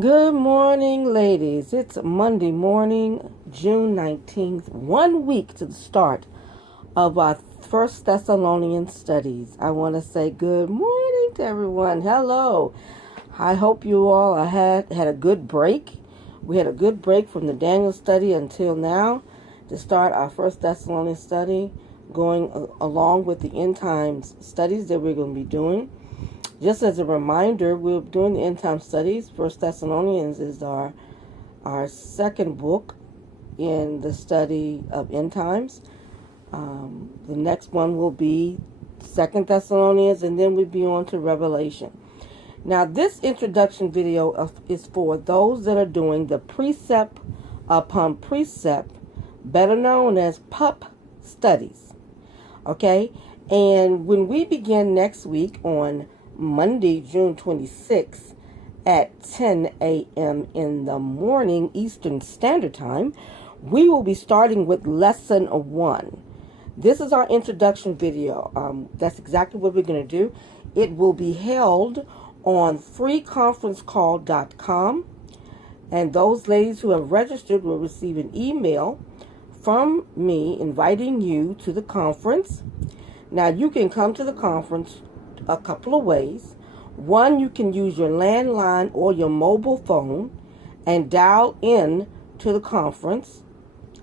Good morning, ladies. It's Monday morning, June 19th, 1 week to the start of our First Thessalonians studies. I want to say good morning to everyone. Hello. I hope you all had a good break. We had a good break from the Daniel study until now to start our First Thessalonians study, going along with the end times studies that we're going to be doing. Just as a reminder, we're doing the end time studies. First Thessalonians is our second book in the study of end times. The next one will be Second Thessalonians, and then we'll be on to Revelation. Now, this introduction video is for those that are doing the precept upon precept, better known as PUP studies. Okay? And when we begin next week on Monday, June 26th at 10 a.m. in the morning Eastern Standard Time, we will be starting with Lesson 1. This is our introduction video. That's exactly what we're going to do. It will be held on freeconferencecall.com, and those ladies who have registered will receive an email from me inviting you to the conference. Now, you can come to the conference a couple of ways. One, you can use your landline or your mobile phone and dial in to the conference.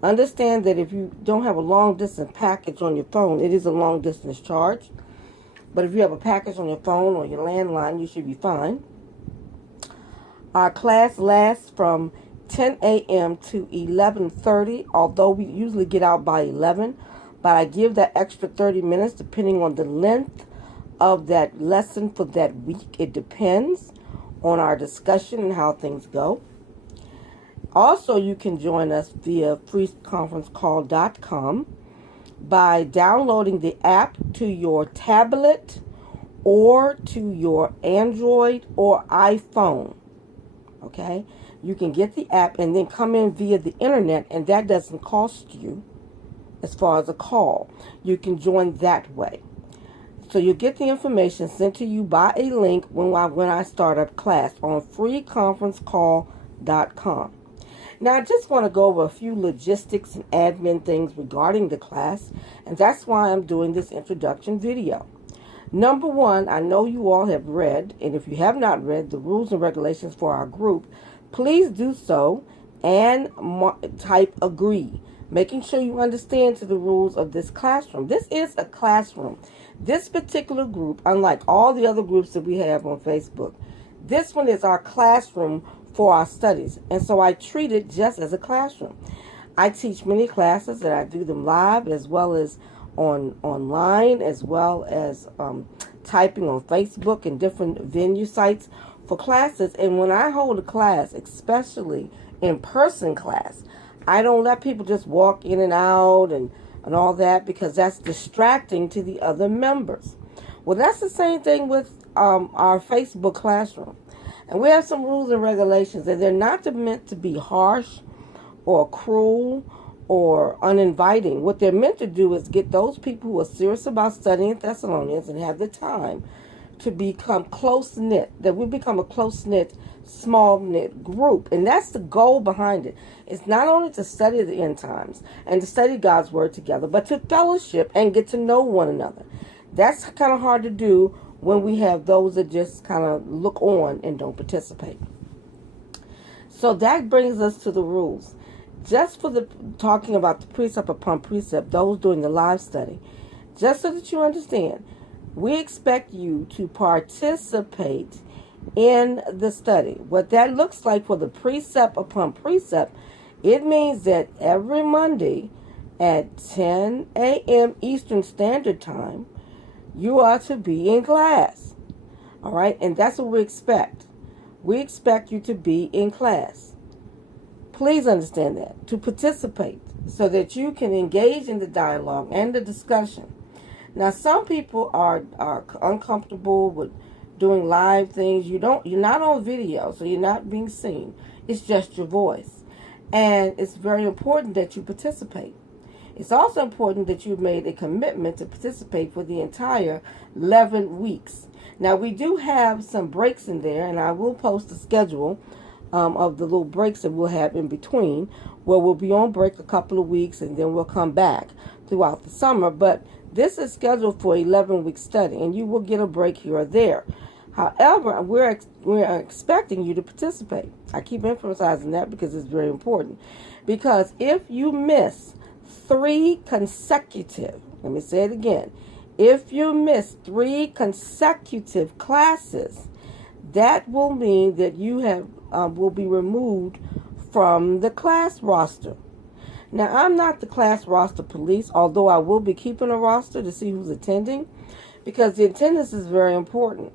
Understand that if you don't have a long distance package on your phone, it is a long distance charge. But if you have a package on your phone or your landline, you should be fine. Our class lasts from 10 a.m. to 11:30, although we usually get out by 11. But I give that extra 30 minutes depending on the length of that lesson for that week. It depends on our discussion and how things go. Also, you can join us via freeconferencecall.com by downloading the app to your tablet or to your Android or iPhone. Okay? You can get the app and then come in via the internet, and that doesn't cost you as far as a call. You can join that way. So you'll get the information sent to you by a link when I start up class on freeconferencecall.com. Now, I just want to go over a few logistics and admin things regarding the class, and that's why I'm doing this introduction video. Number one, I know you all have read, and if you have not read the rules and regulations for our group, please do so and type agree, making sure you understand to the rules of this classroom. This is a classroom. This particular group, unlike all the other groups that we have on Facebook, this one is our classroom for our studies. And so I treat it just as a classroom. I teach many classes, and I do them live as well as online, as well as typing on Facebook and different venue sites for classes. And when I hold a class, especially in-person class, I don't let people just walk in and out and all that, because that's distracting to the other members. Well, that's the same thing with our Facebook classroom. And we have some rules and regulations, and they're not meant to be harsh or cruel or uninviting. What they're meant to do is get those people who are serious about studying Thessalonians and have the time to become close-knit, that we become a close-knit, small-knit group. And that's the goal behind it. It's not only to study the end times and to study God's Word together, but to fellowship and get to know one another. That's kind of hard to do when we have those that just kind of look on and don't participate. So that brings us to the rules. Just for the talking about the precept upon precept, those doing the live study, just so that you understand, we expect you to participate in the study. What that looks like for the precept upon precept, it means that every Monday at 10 a.m. Eastern Standard Time, you are to be in class. All right? And that's what we expect. We expect you to be in class. Please understand that, to participate so that you can engage in the dialogue and the discussion. Now, some people are uncomfortable with doing live things. You're not on video, so you're not being seen. It's just your voice. And it's very important that you participate. It's also important that you've made a commitment to participate for the entire 11 weeks. Now, we do have some breaks in there, and I will post the schedule of the little breaks that we'll have in between, where we'll be on break a couple of weeks and then we'll come back throughout the summer. But this is scheduled for 11-week study, and you will get a break here or there. However, we're expecting you to participate. I keep emphasizing that because it's very important. Because if you miss 3 consecutive, let me say it again, if you miss 3 consecutive classes, that will mean that you have will be removed from the class roster. Now, I'm not the class roster police, although I will be keeping a roster to see who's attending, because the attendance is very important.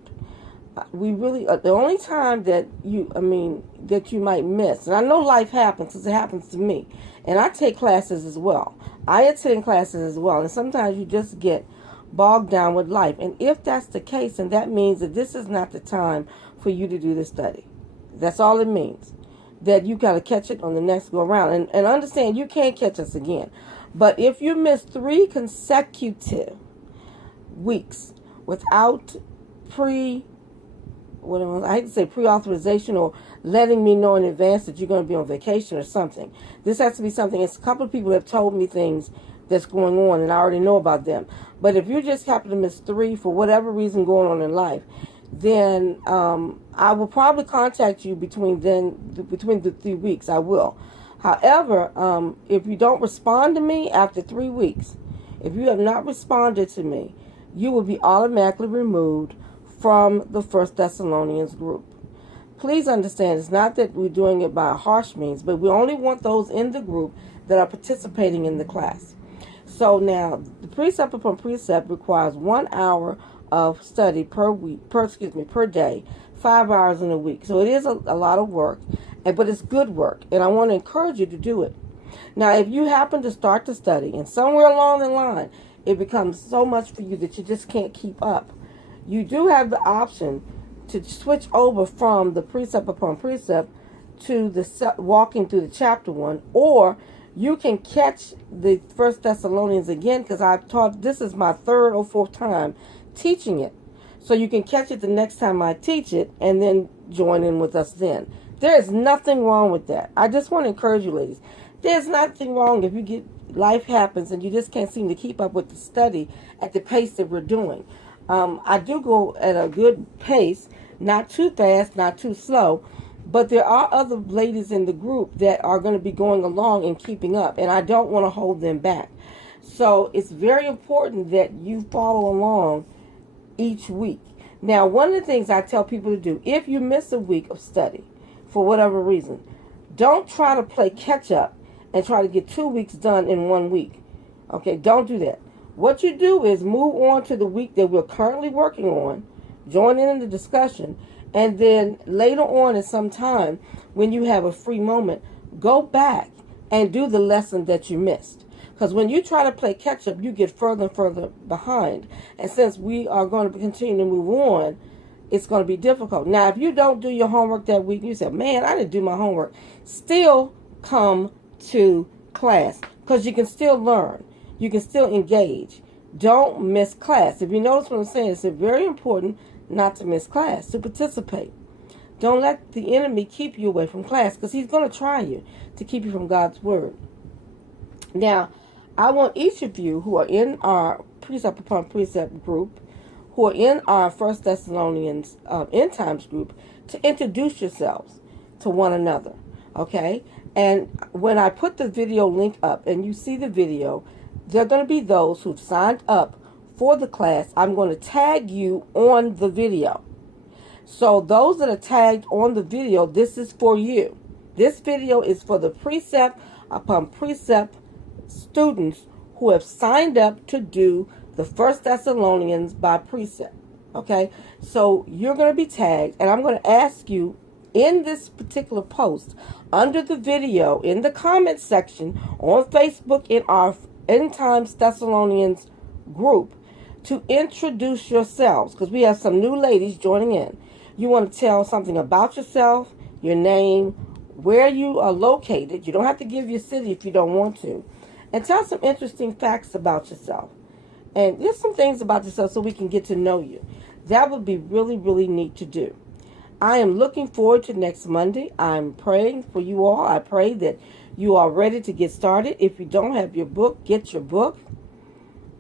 We really, the only time that you might miss, and I know life happens because it happens to me, and I take classes as well. I attend classes as well, and sometimes you just get bogged down with life. And if that's the case, then that means that this is not the time for you to do the study. That's all it means. That you got to catch it on the next go around. And understand, you can't catch us again. But if you miss 3 consecutive weeks without I hate to say pre-authorization or letting me know in advance that you're going to be on vacation or something. This has to be something. It's a couple of people have told me things that's going on, and I already know about them. But if you just happen to miss 3 for whatever reason going on in life, then I will probably contact you between the 3 weeks. I will. However, if you don't respond to me after 3 weeks, if you have not responded to me, you will be automatically removed from the First Thessalonians group. Please understand, it's not that we're doing it by harsh means, but we only want those in the group that are participating in the class. So now, the precept upon precept requires 1 hour of study per day, 5 hours in a week. So it is a lot of work, but it's good work, and I want to encourage you to do it. Now, if you happen to start to study, and somewhere along the line, it becomes so much for you that you just can't keep up, you do have the option to switch over from the precept upon precept to the walking through the chapter 1, or you can catch the First Thessalonians again, because I've taught, this is my 3rd or 4th time teaching it. So you can catch it the next time I teach it and then join in with us then. There is nothing wrong with that. I just want to encourage you, ladies. There's nothing wrong if you get, life happens and you just can't seem to keep up with the study at the pace that we're doing. I do go at a good pace, not too fast, not too slow, but there are other ladies in the group that are going to be going along and keeping up, and I don't want to hold them back. So it's very important that you follow along each week. Now, one of the things I tell people to do, if you miss a week of study for whatever reason, don't try to play catch up and try to get 2 weeks done in 1 week. Okay, don't do that. What you do is move on to the week that we're currently working on, join in the discussion, and then later on at some time, when you have a free moment, go back and do the lesson that you missed. Because when you try to play catch up, you get further and further behind. And since we are going to continue to move on, it's going to be difficult. Now, if you don't do your homework that week, you say, man, I didn't do my homework. Still come to class, because you can still learn. You can still engage. Don't miss class. If you notice what I'm saying, it's very important not to miss class, to participate. Don't let the enemy keep you away from class, because he's going to try you to keep you from God's word. Now, I want each of you who are in our precept upon precept group, who are in our First Thessalonians End Times group, to introduce yourselves to one another, okay? And when I put the video link up and you see the video, there are going to be those who've signed up for the class. I'm going to tag you on the video. So those that are tagged on the video, this is for you. This video is for the precept upon precept students who have signed up to do the First Thessalonians by precept. Okay, so you're going to be tagged, and I'm going to ask you in this particular post, under the video, in the comment section on Facebook, in our End Times Thessalonians group, to introduce yourselves, because we have some new ladies joining in. You want to tell something about yourself, your name, where you are located. You don't have to give your city if you don't want to. And tell some interesting facts about yourself. And just some things about yourself so we can get to know you. That would be really, really neat to do. I am looking forward to next Monday. I'm praying for you all. I pray that you are ready to get started. If you don't have your book, get your book.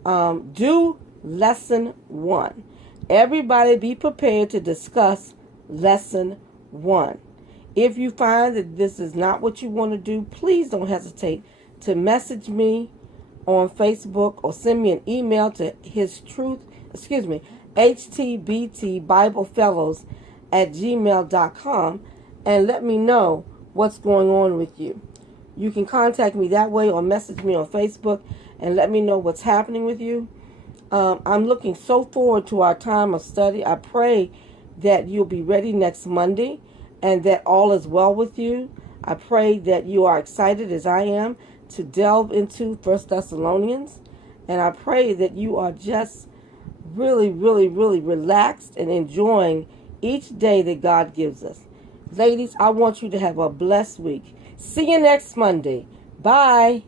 Do lesson 1. Everybody be prepared to discuss lesson 1. If you find that this is not what you want to do, please don't hesitate to message me on Facebook or send me an email to htbtbiblefellows@gmail.com and let me know what's going on with you. You can contact me that way or message me on Facebook and let me know what's happening with you. I'm looking so forward to our time of study. I pray that you'll be ready next Monday and that all is well with you. I pray that you are excited as I am to delve into 1 Thessalonians. And I pray that you are just really, really, really relaxed and enjoying each day that God gives us. Ladies, I want you to have a blessed week. See you next Monday. Bye.